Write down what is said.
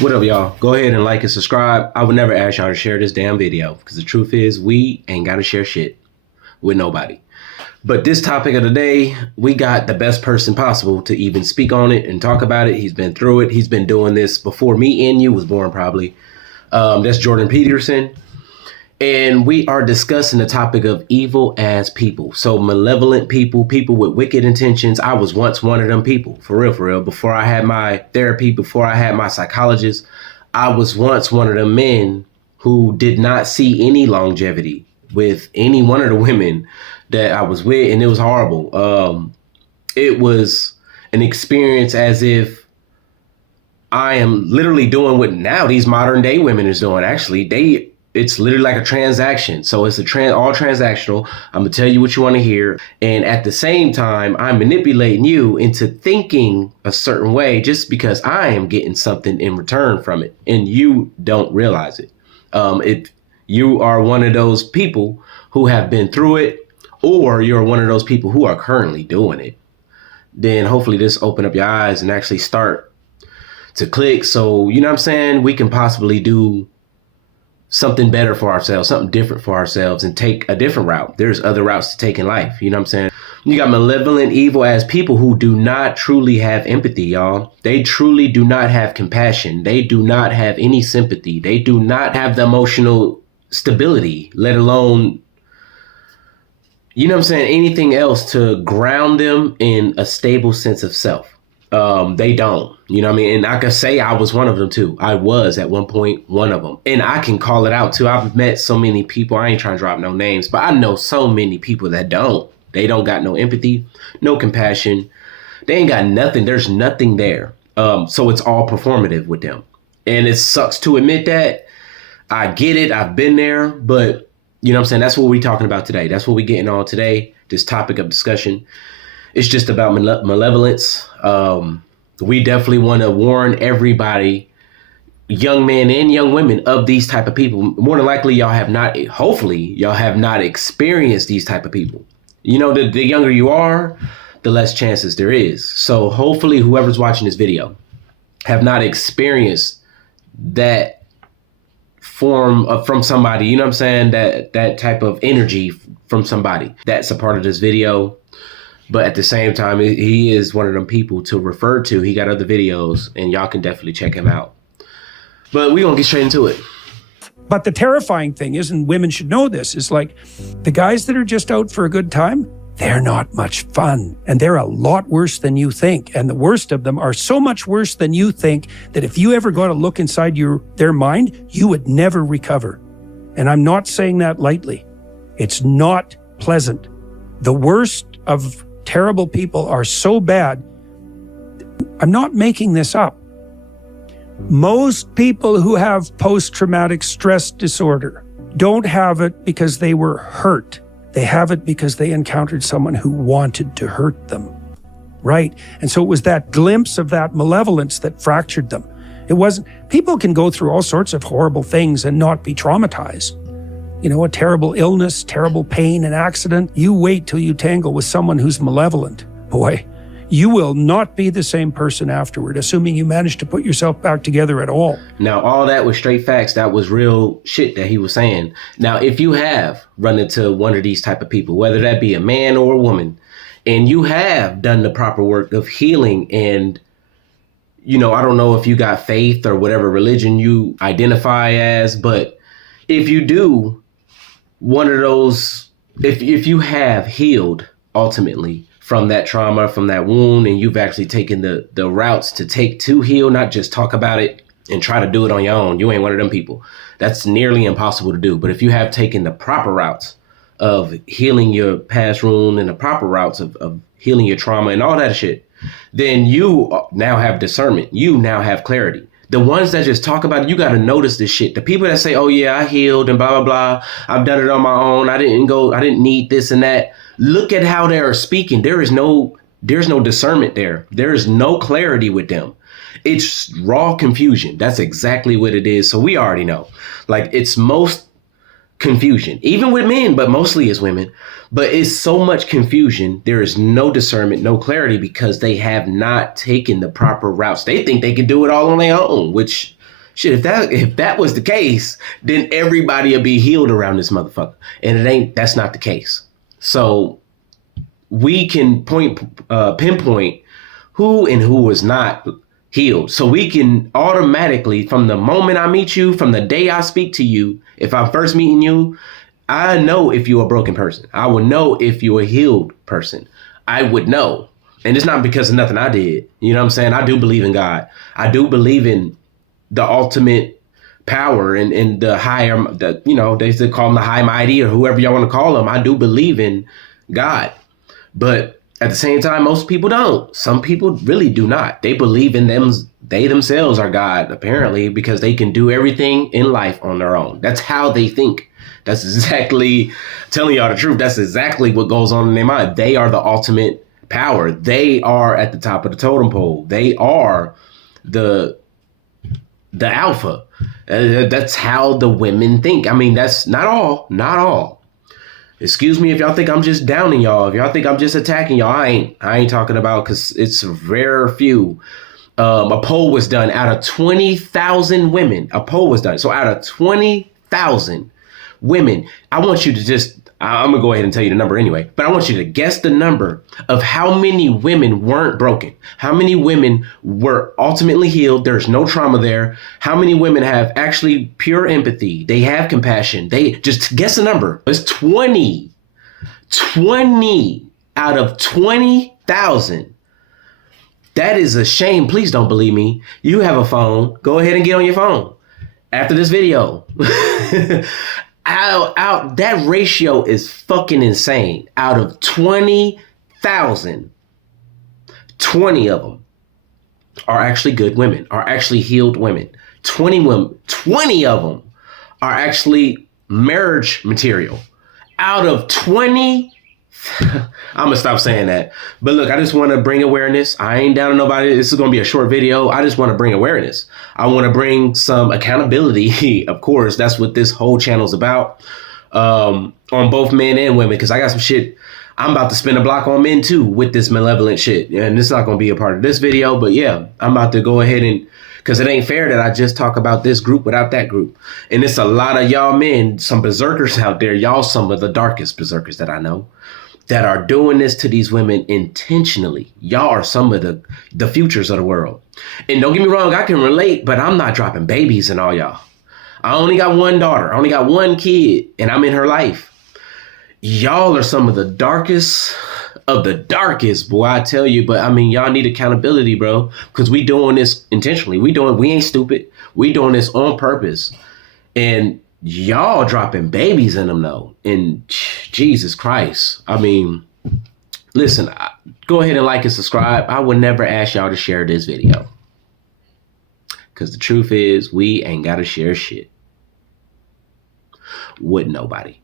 What up, y'all? Go ahead and like and subscribe. I would never ask y'all to share this damn video because the truth is we ain't got to share shit with nobody. But this topic of the day, we got the best person possible to even speak on it and talk about it. He's been through it. He's been doing this before me and you was born, probably. That's Jordan Peterson. And we are discussing the topic of evil as people. So malevolent people, people with wicked intentions. I was once one of them people, for real. Before I had my therapy, before I had my psychologist, I was once one of the men who did not see any longevity with any one of the women that I was with. And it was horrible. It was an experience as if I am literally doing what now these modern day women is doing. Actually, it's literally like a transaction. So it's all transactional. I'm gonna tell you what you want to hear. And at the same time, I'm manipulating you into thinking a certain way just because I am getting something in return from it. And you don't realize it. If you are one of those people who have been through it, or you're one of those people who are currently doing it, then hopefully this open up your eyes and actually start to click. So, you know what I'm saying? We can possibly do something better for ourselves, something different for ourselves, and take a different route. There's other routes to take in life. You know what I'm saying? You got malevolent, evil as people who do not truly have empathy, y'all. They truly do not have compassion. They do not have any sympathy. They do not have the emotional stability, let alone, you know what I'm saying, anything else to ground them in a stable sense of self. They don't, you know what I mean? And I can say I was one of them too. I was at one point one of them, and I can call it out too. I've met so many people. I ain't trying to drop no names, but I know so many people that they don't got no empathy, no compassion. They ain't got nothing. There's nothing there. So it's all performative with them. And it sucks to admit that. I get it. I've been there, but you know what I'm saying? That's what we're talking about today. That's what we're getting on today. This topic of discussion. It's just about malevolence. We definitely want to warn everybody, young men and young women, of these type of people. More than likely, hopefully y'all have not experienced these type of people. You know, the younger you are, the less chances there is. So hopefully whoever's watching this video have not experienced that form from somebody, you know what I'm saying? That type of energy from somebody. That's a part of this video. But at the same time, he is one of them people to refer to. He got other videos, and y'all can definitely check him out. But we're going to get straight into it. But the terrifying thing is, and women should know this, is like the guys that are just out for a good time, they're not much fun. And they're a lot worse than you think. And the worst of them are so much worse than you think that if you ever got to look inside their mind, you would never recover. And I'm not saying that lightly. It's not pleasant. The worst of terrible people are so bad. I'm not making this up. Most people who have post-traumatic stress disorder don't have it because they were hurt. They have it because they encountered someone who wanted to hurt them, right? And so it was that glimpse of that malevolence that fractured them. It wasn't, people can go through all sorts of horrible things and not be traumatized. You know, a terrible illness, terrible pain, an accident. You wait till you tangle with someone who's malevolent. Boy, you will not be the same person afterward, assuming you manage to put yourself back together at all. Now, all that was straight facts. That was real shit that he was saying. Now, if you have run into one of these type of people, whether that be a man or a woman, and you have done the proper work of healing, and, you know, I don't know if you got faith or whatever religion you identify as, but if you do, one of those, if you have healed ultimately from that trauma, from that wound, and you've actually taken the routes to take to heal, not just talk about it and try to do it on your own. You ain't one of them people. That's nearly impossible to do. But if you have taken the proper routes of healing your past wound and the proper routes of healing your trauma and all that shit, then you now have discernment. You now have clarity. The ones that just talk about it, you got to notice this shit. The people that say, oh yeah, I healed and blah, blah, blah. I've done it on my own. I didn't need this and that. Look at how they are speaking. There's no discernment there. There is no clarity with them. It's raw confusion. That's exactly what it is. So we already know, like, it's most confusion, even with men, but mostly it's women. But it's so much confusion. There is no discernment, no clarity, because they have not taken the proper routes. They think they can do it all on their own, which Shit, if that was the case, then everybody would be healed around this motherfucker. And that's not the case. So we can pinpoint who and who is not healed. So we can automatically, from the moment I meet you, from the day I speak to you, if I'm first meeting you, I know if you're a broken person. I would know if you're a healed person. I would know. And it's not because of nothing I did. You know what I'm saying? I do believe in God. I do believe in the ultimate power and the higher, they call him the high mighty or whoever y'all want to call him. I do believe in God. But at the same time, most people don't. Some people really do not. They believe in them. They themselves are God, apparently, because they can do everything in life on their own. That's how they think. That's exactly, telling y'all the truth, that's exactly what goes on in their mind. They are the ultimate power. They are at the top of the totem pole. They are the alpha. That's how the women think. I mean, that's not all. Excuse me if y'all think I'm just downing y'all. If y'all think I'm just attacking y'all, I ain't talking about, because it's rare few. A poll was done out of 20,000 women. A poll was done. So out of 20,000 women, I want you to I'm going to go ahead and tell you the number anyway, but I want you to guess the number of how many women weren't broken. How many women were ultimately healed? There's no trauma there. How many women have actually pure empathy? They have compassion. They just guess the number. It's 20. 20 out of 20,000. That is a shame. Please don't believe me. You have a phone. Go ahead and get on your phone after this video. Out that ratio is fucking insane. Out of 20,000, 20 of them are actually good women, are actually healed women. 20 of them are actually marriage material. Out of 20, I'm gonna stop saying that. But look, I just want to bring awareness. I ain't down to nobody. This is gonna be a short video. I just want to bring awareness. I want to bring some accountability. Of course, that's what this whole channel is about. On both men and women, because I got some shit. I'm about to spin a block on men too with this malevolent shit. And it's not gonna be a part of this video, but yeah, I'm about to go ahead and, because it ain't fair that I just talk about this group without that group. And it's a lot of y'all men, some berserkers out there. Y'all some of the darkest berserkers that I know, that are doing this to these women intentionally. Y'all are some of the futures of the world. And don't get me wrong, I can relate, but I'm not dropping babies and all y'all. I only got one daughter. I only got one kid, and I'm in her life. Y'all are some of the darkest of the darkest, boy, I tell you. But I mean, y'all need accountability, bro, because we doing this intentionally. We ain't stupid. We doing this on purpose. And y'all dropping babies in them, though. And Jesus Christ. I mean, listen, go ahead and like and subscribe. I would never ask y'all to share this video, because the truth is, we ain't got to share shit with nobody.